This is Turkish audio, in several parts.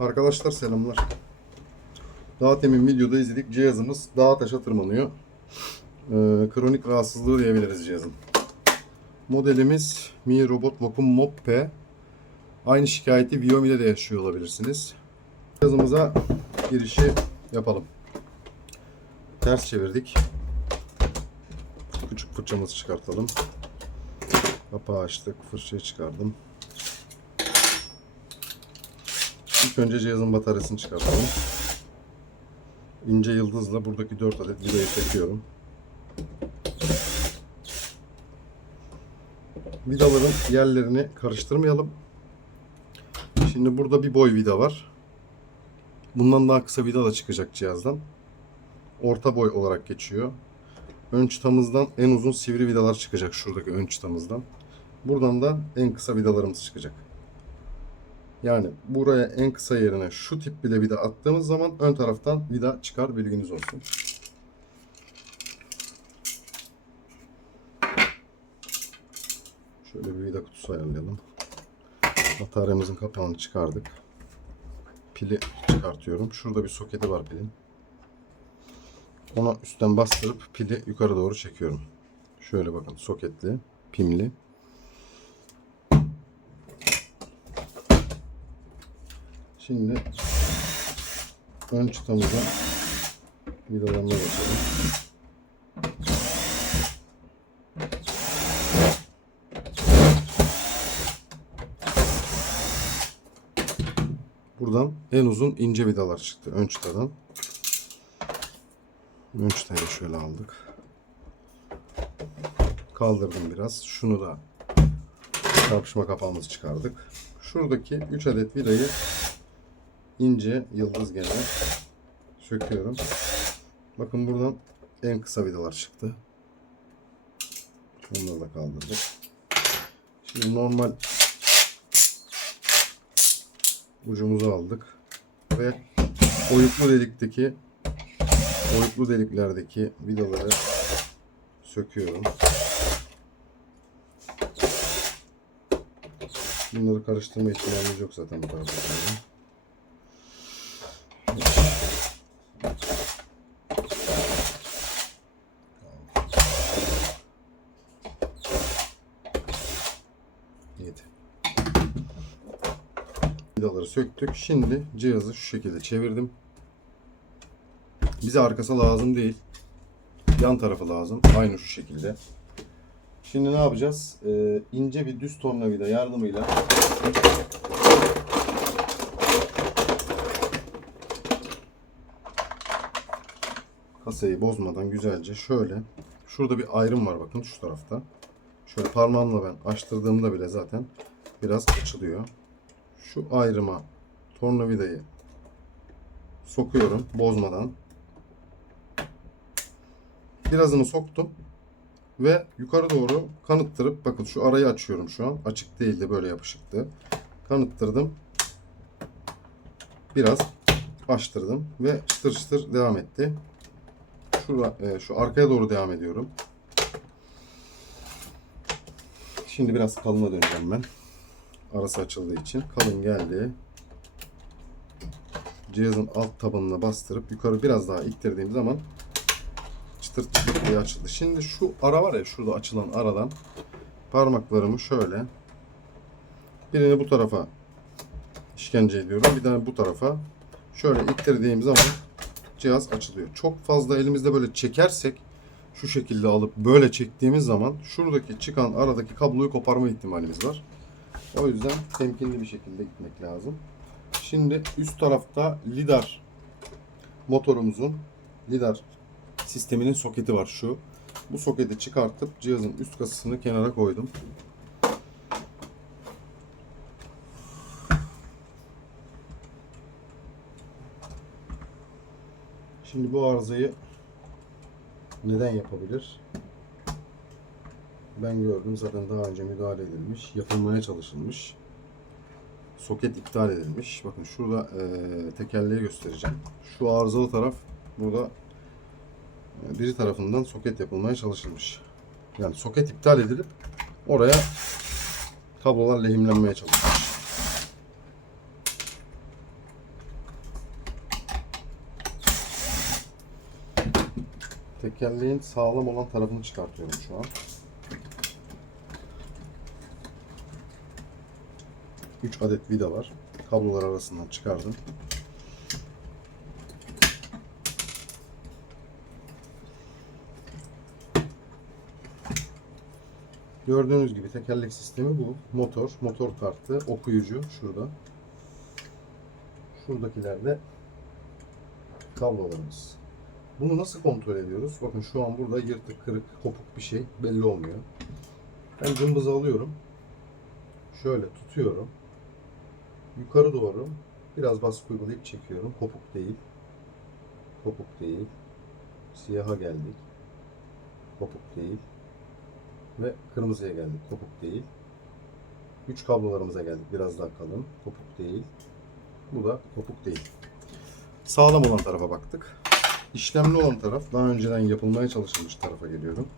Arkadaşlar selamlar. Daha temin videoda izledik. Cihazımız dağa taşa tırmanıyor. Ee, kronik rahatsızlığı diyebiliriz cihazın. Modelimiz Mi Robot Vacuum Mop P. Aynı şikayeti Viomi'de de yaşıyor olabilirsiniz. Cihazımıza girişi yapalım. Ters çevirdik. Küçük fırçamızı çıkartalım. Kapağı açtık. Fırçayı çıkardım. İlk önce cihazın bataryasını çıkartalım. İnce yıldızla buradaki 4 adet vidayı çekiyorum. Vidaların yerlerini karıştırmayalım. Şimdi burada bir boy vida var. Bundan daha kısa vida da çıkacak cihazdan. Orta boy olarak geçiyor. Ön çıtamızdan en uzun sivri vidalar çıkacak şuradaki ön çıtamızdan. Buradan da en kısa vidalarımız çıkacak. Yani buraya en kısa yerine şu tip bile vida attığımız zaman ön taraftan vida çıkar bilginiz olsun. Şöyle bir vida kutusu ayarlayalım. Bataryamızın kapağını çıkardık. Pili çıkartıyorum. Şurada bir soketi var pilin. Ona üstten bastırıp pili yukarı doğru çekiyorum. Şöyle bakın soketli, pimli. Şimdi ön çıtamıza vidalarına basalım. Buradan en uzun ince vidalar çıktı ön çıtadan. Ön çıtayı şöyle aldık. Kaldırdım biraz. Şunu da çarpışma kapağımızı çıkardık. Şuradaki 3 adet vidayı ince yıldız gene söküyorum. Bakın buradan en kısa vidalar çıktı. Onları da kaldırdık. Şimdi normal ucumuzu aldık ve oyuklu delikteki oyuklu deliklerdeki vidaları söküyorum. Bunları karıştırma ihtimalimiz yok zaten bu tarafta. Yedi. Vidaları söktük. Şimdi cihazı şu şekilde çevirdim. Bize arkası lazım değil. Yan tarafı lazım. Aynı şu şekilde. Şimdi ne yapacağız? Ee, ince bir düz tornavida yardımıyla kasayı bozmadan güzelce şöyle şurada bir ayrım var bakın şu tarafta. Şöyle parmağımla ben açtırdığımda bile zaten biraz açılıyor. Şu ayrıma tornavidayı sokuyorum bozmadan. Birazını soktum ve yukarı doğru kanıttırıp bakın şu arayı açıyorum şu an. Açık değildi böyle yapışıktı. Kanıttırdım. Biraz açtırdım ve çıtır çıtır devam etti. Şurada, e, şu arkaya doğru devam ediyorum. Şimdi biraz kalına döneceğim ben. Arası açıldığı için. Kalın geldi. Cihazın alt tabanına bastırıp yukarı biraz daha ittirdiğim zaman çıtır çıtır diye açıldı. Şimdi şu ara var ya şurada açılan aradan parmaklarımı şöyle birini bu tarafa işkence ediyorum. Bir tane bu tarafa şöyle ittirdiğim zaman cihaz açılıyor. Çok fazla elimizde böyle çekersek şu şekilde alıp böyle çektiğimiz zaman şuradaki çıkan aradaki kabloyu koparma ihtimalimiz var. O yüzden temkinli bir şekilde gitmek lazım. Şimdi üst tarafta lidar motorumuzun lidar sisteminin soketi var şu. Bu soketi çıkartıp cihazın üst kasasını kenara koydum. Şimdi bu arızayı neden yapabilir? ben gördüm zaten daha önce müdahale edilmiş, yapılmaya çalışılmış. Soket iptal edilmiş. Bakın şurada e, tekerleği göstereceğim. Şu arızalı taraf burada e, biri tarafından soket yapılmaya çalışılmış. Yani soket iptal edilip oraya kablolar lehimlenmeye çalışılmış. Tekerleğin sağlam olan tarafını çıkartıyorum şu an. 3 adet vida var. Kablolar arasından çıkardım. Gördüğünüz gibi tekerlek sistemi bu. Motor, motor kartı, okuyucu şurada. Şuradakiler de kablolarımız. Bunu nasıl kontrol ediyoruz? Bakın şu an burada yırtık, kırık, kopuk bir şey belli olmuyor. Ben cımbızı alıyorum. Şöyle tutuyorum. Yukarı doğru biraz baskı uygulayıp çekiyorum. Kopuk değil. Kopuk değil. Siyaha geldik. Kopuk değil. Ve kırmızıya geldik. Kopuk değil. Üç kablolarımıza geldik. Biraz daha kalın. Kopuk değil. Bu da kopuk değil. Sağlam olan tarafa baktık. İşlemli olan taraf daha önceden yapılmaya çalışılmış tarafa geliyorum.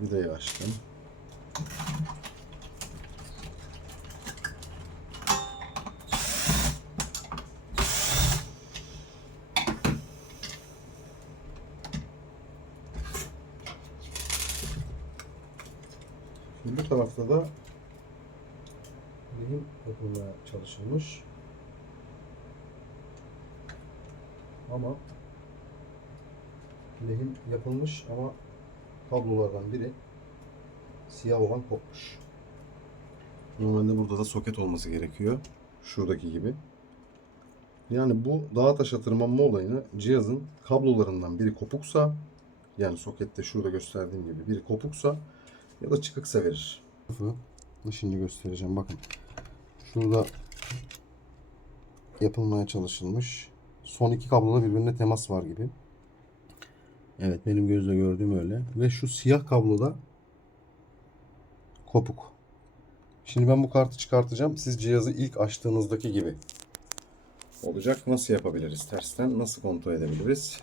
Vidayı açtım. Şimdi bu tarafta da lehim yapılmaya çalışılmış. Ama lehim yapılmış ama kablolardan biri siyah olan kopmuş. Normalde burada da soket olması gerekiyor. Şuradaki gibi. Yani bu dağ taşa tırmanma olayını cihazın kablolarından biri kopuksa yani sokette şurada gösterdiğim gibi biri kopuksa ya da çıkıksa verir. Şimdi göstereceğim bakın. Şurada yapılmaya çalışılmış. Son iki kabloda birbirine temas var gibi. Evet benim gözle gördüğüm öyle. Ve şu siyah kabloda kopuk. Şimdi ben bu kartı çıkartacağım. Siz cihazı ilk açtığınızdaki gibi olacak. Nasıl yapabiliriz? Tersten nasıl kontrol edebiliriz?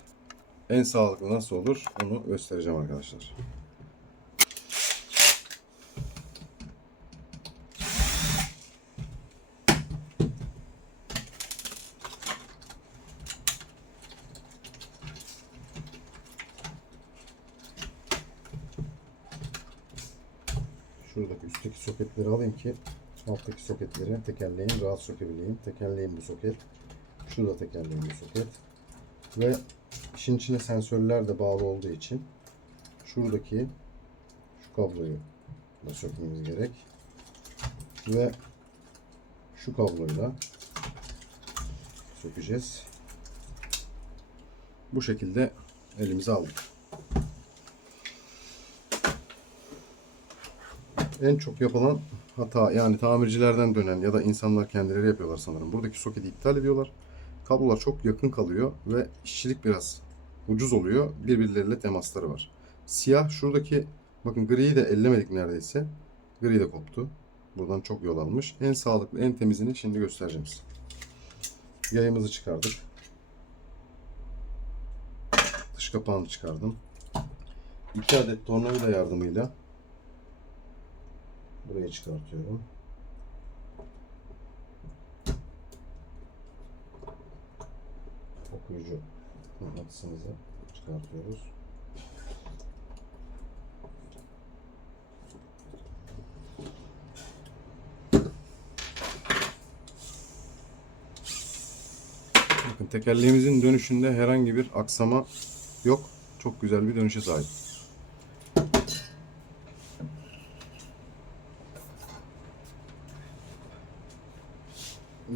En sağlıklı nasıl olur? Onu göstereceğim arkadaşlar. Şuradaki üstteki soketleri alayım ki alttaki soketleri tekerleğin rahat sökebileyim. Tekerleğin bu soket. Şurada tekerleğin bu soket. Ve işin içine sensörler de bağlı olduğu için şuradaki şu kabloyu da sökmemiz gerek. Ve şu kabloyla sökeceğiz. Bu şekilde elimize aldık. En çok yapılan hata yani tamircilerden dönen ya da insanlar kendileri yapıyorlar sanırım. Buradaki soketi iptal ediyorlar. Kablolar çok yakın kalıyor ve işçilik biraz ucuz oluyor. Birbirleriyle temasları var. Siyah şuradaki bakın griyi de ellemedik neredeyse. Gri de koptu. Buradan çok yol almış. En sağlıklı, en temizini şimdi göstereceğim size. Yayımızı çıkardık. Dış kapağını çıkardım. 2 adet tornavida yardımıyla Buraya çıkartıyorum. Okuyucu mıknatısımızı çıkartıyoruz. Bakın tekerleğimizin dönüşünde herhangi bir aksama yok. Çok güzel bir dönüşe sahip.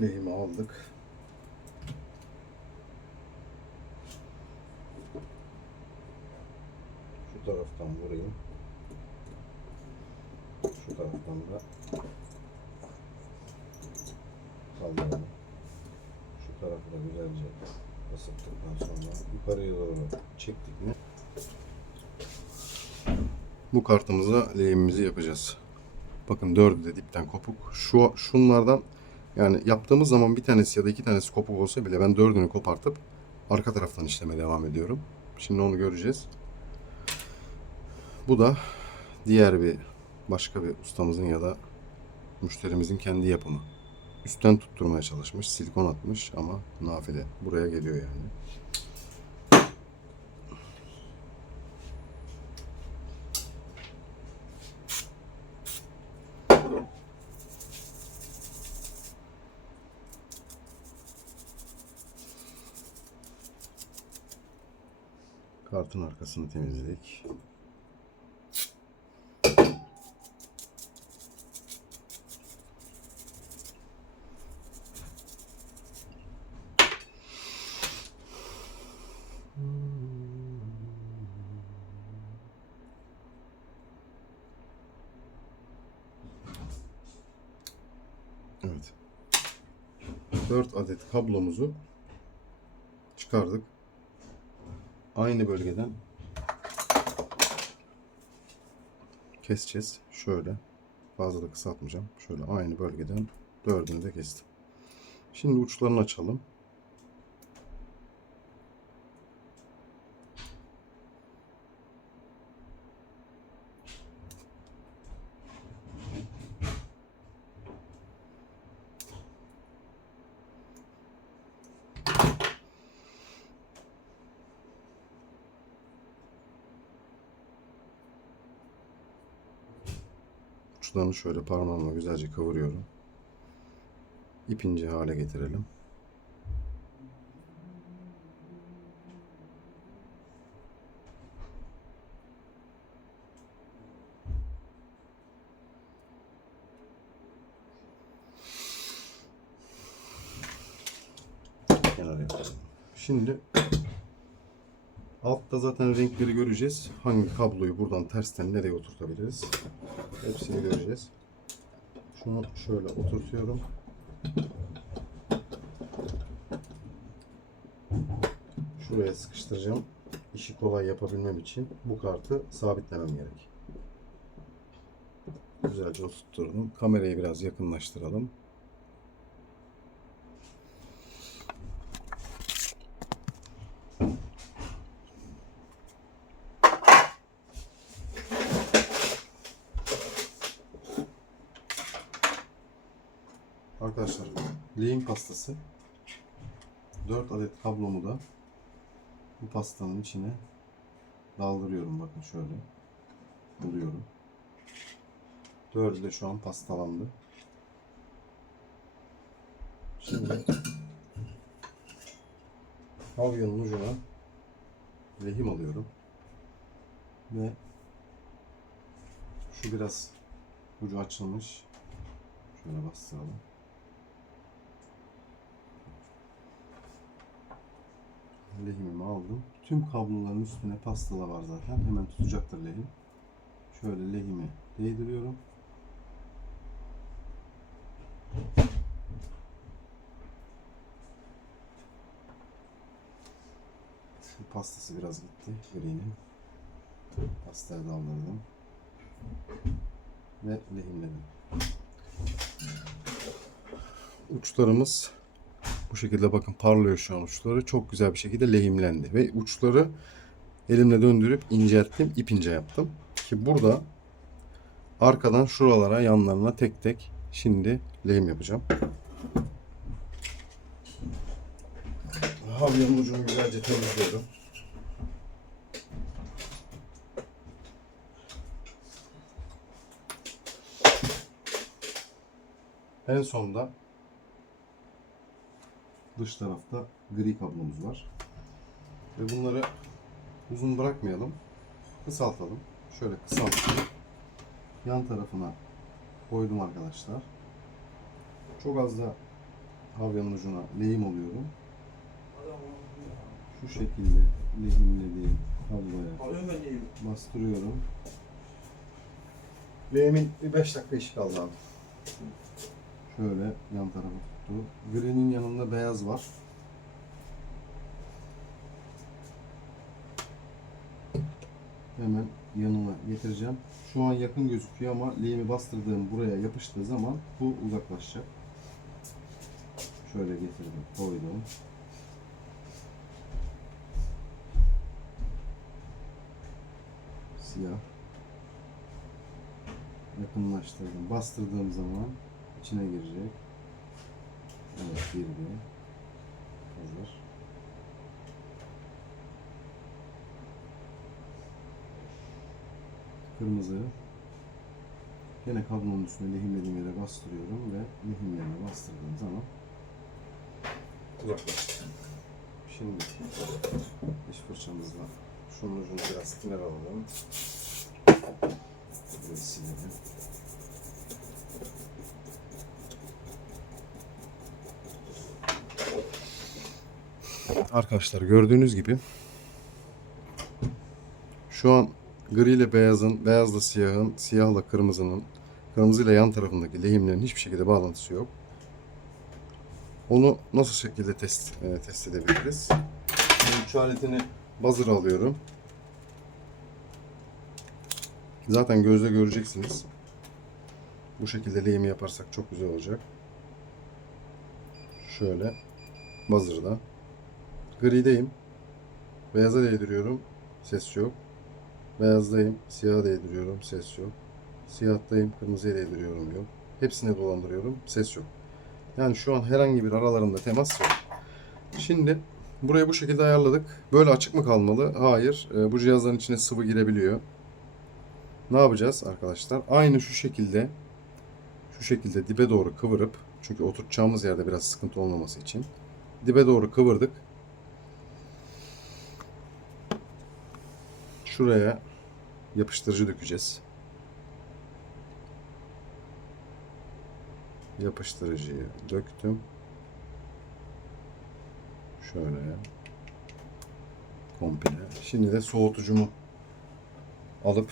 lehimi aldık. Şu taraftan vurayım. Şu taraftan da kaldıralım. Şu tarafı da güzelce ısıttıktan sonra yukarıya doğru çektik mi bu kartımıza lehimimizi yapacağız. Bakın dördü de dipten kopuk. Şu şunlardan yani yaptığımız zaman bir tanesi ya da iki tanesi kopuk olsa bile ben dördünü kopartıp arka taraftan işleme devam ediyorum. Şimdi onu göreceğiz. Bu da diğer bir başka bir ustamızın ya da müşterimizin kendi yapımı. üstten tutturmaya çalışmış. Silikon atmış ama nafile. Buraya geliyor yani. Arkasını temizledik. Evet. 4 adet kablomuzu çıkardık. Aynı bölgeden keseceğiz. Şöyle. Fazla da kısaltmayacağım. Şöyle aynı bölgeden dördünü de kestim. Şimdi uçlarını açalım. Uçlarını şöyle parmağımla güzelce kavuruyorum. İp ince hale getirelim. Kenara yapalım. Şimdi altta zaten renkleri göreceğiz. Hangi kabloyu buradan tersten nereye oturtabiliriz? Hepsini göreceğiz. Şunu şöyle oturtuyorum. Şuraya sıkıştıracağım. İşi kolay yapabilmem için bu kartı sabitlemem gerek. Güzelce oturtturdum. Kamerayı biraz yakınlaştıralım. Arkadaşlar lehim pastası 4 adet kablomu da bu pastanın içine daldırıyorum bakın şöyle buluyorum. Dördü de şu an pastalandı. Şimdi havyonun ucuna lehim alıyorum ve şu biraz ucu açılmış Şöyle bastıralım. Lehimimi aldım. Tüm kabloların üstüne pastala var zaten. Hemen tutacaktır lehim. Şöyle lehimi değdiriyorum. Pastası biraz gitti. Gri'nin. Pastayı daldırdım. Ve lehimledim. Uçlarımız bu şekilde bakın parlıyor şu an uçları. Çok güzel bir şekilde lehimlendi. Ve uçları elimle döndürüp incelttim. ip ince yaptım. Ki burada arkadan şuralara yanlarına tek tek şimdi lehim yapacağım. Havyonun ucunu güzelce temizliyorum. En sonda dış tarafta gri kablomuz var. Ve bunları uzun bırakmayalım. Kısaltalım. Şöyle kısalttım. Yan tarafına koydum arkadaşlar. Çok az da havyonun ucuna lehim alıyorum. Şu şekilde lehimlediğim kabloya bastırıyorum. Lehimin bir 5 dakika işi kaldı abi. Şöyle yan tarafa tuttu. Gri'nin yanında beyaz var. Hemen yanına getireceğim. Şu an yakın gözüküyor ama lehimi bastırdığım buraya yapıştığı zaman bu uzaklaşacak. Şöyle getirdim, koydum. Siyah. Yakınlaştırdım. Bastırdığım zaman içine girecek. Evet girdi. Hazır. Kırmızı. Gene kablonun üstüne lehimlediğim yere bastırıyorum ve lehimlerine bastırdığım zaman uzaklaştı. Şimdi diş fırçamızla şunun ucunu biraz tiner alalım. Biraz silelim. Arkadaşlar gördüğünüz gibi şu an gri ile beyazın, beyazla siyahın, siyahla kırmızının, kırmızı ile yan tarafındaki lehimlerin hiçbir şekilde bağlantısı yok. Onu nasıl şekilde test e, test edebiliriz? Ölçü aletini buzzer alıyorum. Zaten gözle göreceksiniz. Bu şekilde lehimi yaparsak çok güzel olacak. Şöyle buzzer'da. Grideyim. Beyaza değdiriyorum. Ses yok. Beyazdayım. Siyaha değdiriyorum. Ses yok. Siyahtayım. Kırmızıya değdiriyorum. Yok. Hepsine dolandırıyorum. Ses yok. Yani şu an herhangi bir aralarında temas yok. Şimdi burayı bu şekilde ayarladık. Böyle açık mı kalmalı? Hayır. Ee, bu cihazların içine sıvı girebiliyor. Ne yapacağız arkadaşlar? Aynı şu şekilde şu şekilde dibe doğru kıvırıp çünkü oturtacağımız yerde biraz sıkıntı olmaması için dibe doğru kıvırdık. Şuraya yapıştırıcı dökeceğiz. Yapıştırıcıyı döktüm. Şöyle komple. Şimdi de soğutucumu alıp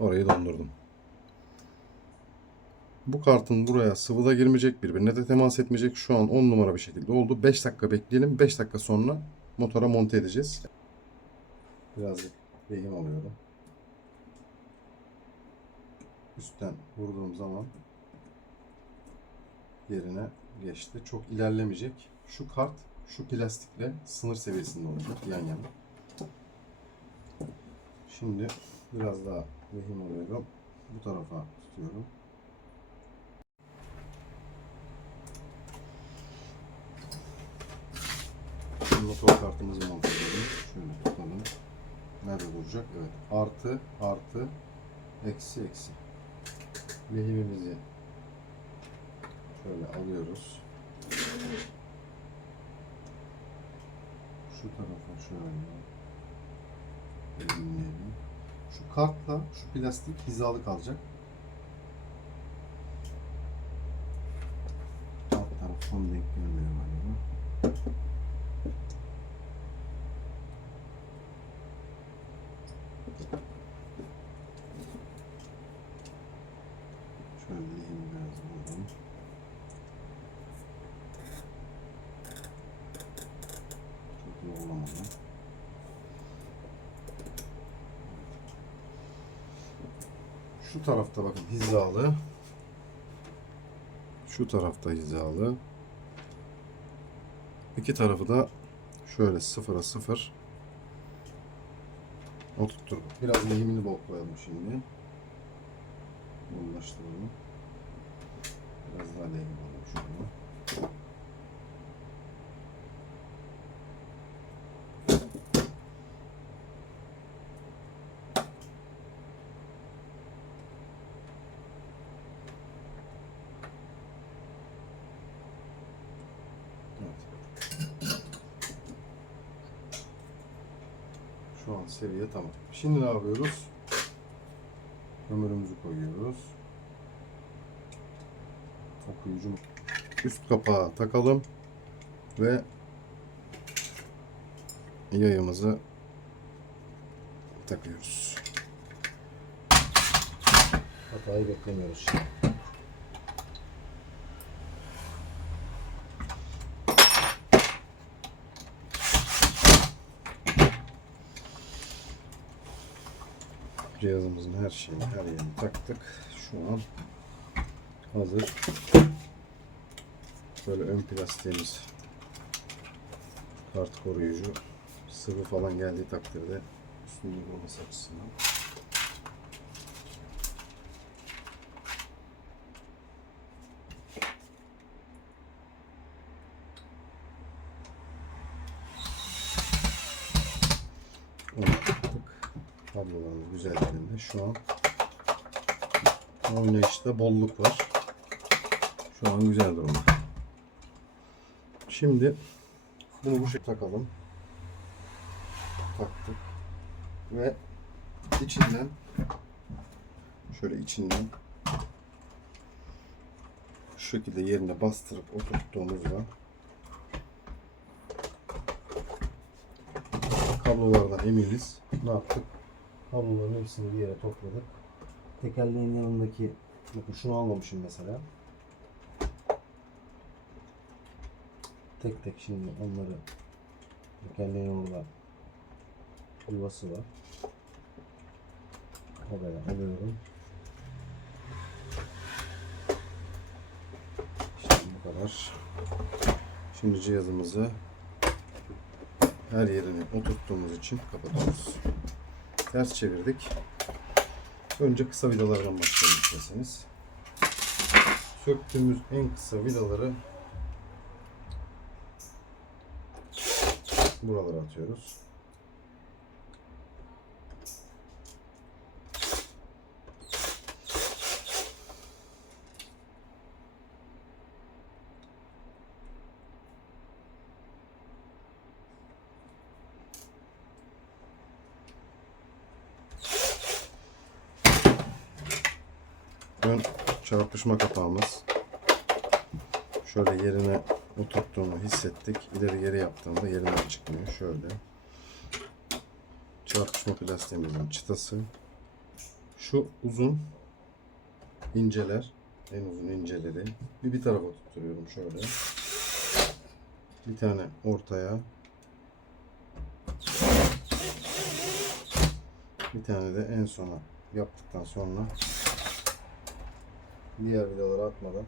orayı dondurdum. Bu kartın buraya sıvı da girmeyecek, birbirine de temas etmeyecek. Şu an 10 numara bir şekilde oldu. 5 dakika bekleyelim. 5 dakika sonra motora monte edeceğiz. Birazcık lehim alıyorum. Üstten vurduğum zaman yerine geçti. Çok ilerlemeyecek. Şu kart şu plastikle sınır seviyesinde olacak yan yana. Şimdi biraz daha lehim alıyorum. Bu tarafa tutuyorum. Şimdi motor kartımızı monte edelim. Şöyle tutalım. Nerede duracak? Evet. Artı, artı, eksi, eksi. Lehimimizi şöyle alıyoruz. Şu tarafa şöyle lehimleyelim. Şu kartla şu plastik hizalı kalacak. Alt taraf tam denk gelmiyor galiba. Şöyle lehimi biraz bulalım. Çok iyi olamadı. Şu tarafta bakın hizalı. Şu tarafta hizalı. İki tarafı da şöyle sıfıra sıfır oturtturalım. Biraz lehimini bol koyalım şimdi. Yoğunlaştıralım. Biraz daha lehim alalım şöyle. Evet. Şu an seviye tamam. Şimdi ne yapıyoruz? Kömürümüzü koyuyoruz. Okuyucu üst kapağı takalım ve yayımızı takıyoruz. Hatayı beklemiyoruz şimdi. Cihazımızın her şeyini, her yerini taktık. Şu an hazır. Böyle ön plastiğimiz kart koruyucu sıvı falan geldiği takdirde üstünde olması açısından güzel yerinde. Şu an oynayışta bolluk var. Şu an güzel durumda. Şimdi bunu bu şekilde takalım. Taktık. Ve içinden şöyle içinden şu şekilde yerine bastırıp oturttuğumuzda kablolardan eminiz. Ne yaptık? Kabloların hepsini bir yere topladık. Tekerleğin yanındaki bakın şunu almamışım mesela. Tek tek şimdi onları tekerleğin orada yuvası var. Oraya alıyorum. İşte bu kadar. Şimdi cihazımızı her yerine oturttuğumuz için kapatıyoruz. Ters çevirdik. Önce kısa vidalardan başlayalım isterseniz. Söktüğümüz en kısa vidaları buralara atıyoruz. Ön çarpışma kapağımız. Şöyle yerine oturttuğunu hissettik. İleri geri yaptığımda yerinden çıkmıyor. Şöyle. Çarpışma plastiğimizin çıtası. Şu uzun inceler. En uzun inceleri. Bir bir tarafa tutturuyorum şöyle. Bir tane ortaya. Bir tane de en sona yaptıktan sonra diğer vidaları atmadan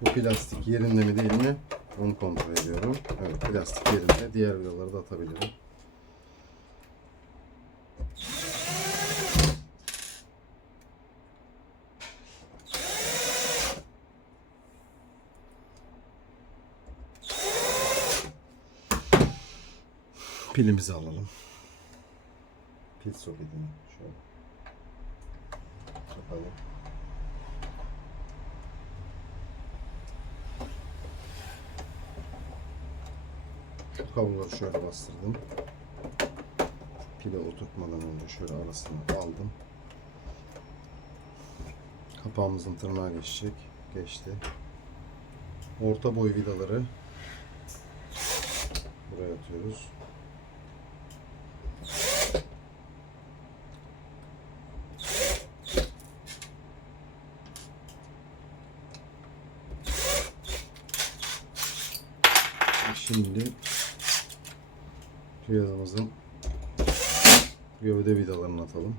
bu plastik yerinde mi değil mi onu kontrol ediyorum. Evet plastik yerinde. Diğer vidaları da atabilirim. Pilimizi alalım. Pil soketini şöyle takalım. Şu kabloları şöyle bastırdım. Pile oturtmadan önce şöyle arasına aldım. Kapağımızın tırnağı geçecek. Geçti. Orta boy vidaları buraya atıyoruz. Şimdi cihazımızın gövde vidalarını atalım.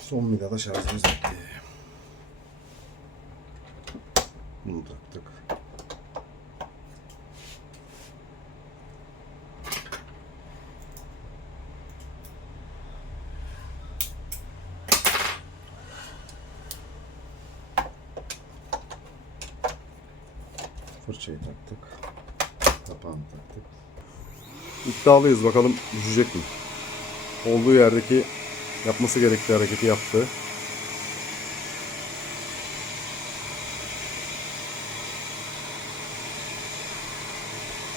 Son vidada şarjımız bitti. Bunu taktık. Fırçayı taktık. Kapağını taktık. İddialıyız bakalım düşecek mi? Olduğu yerdeki yapması gerektiği hareketi yaptı.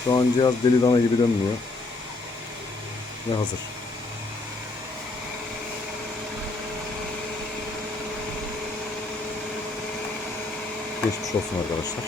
Şu an cihaz deli dana gibi dönmüyor. Ve hazır. Geçmiş olsun arkadaşlar.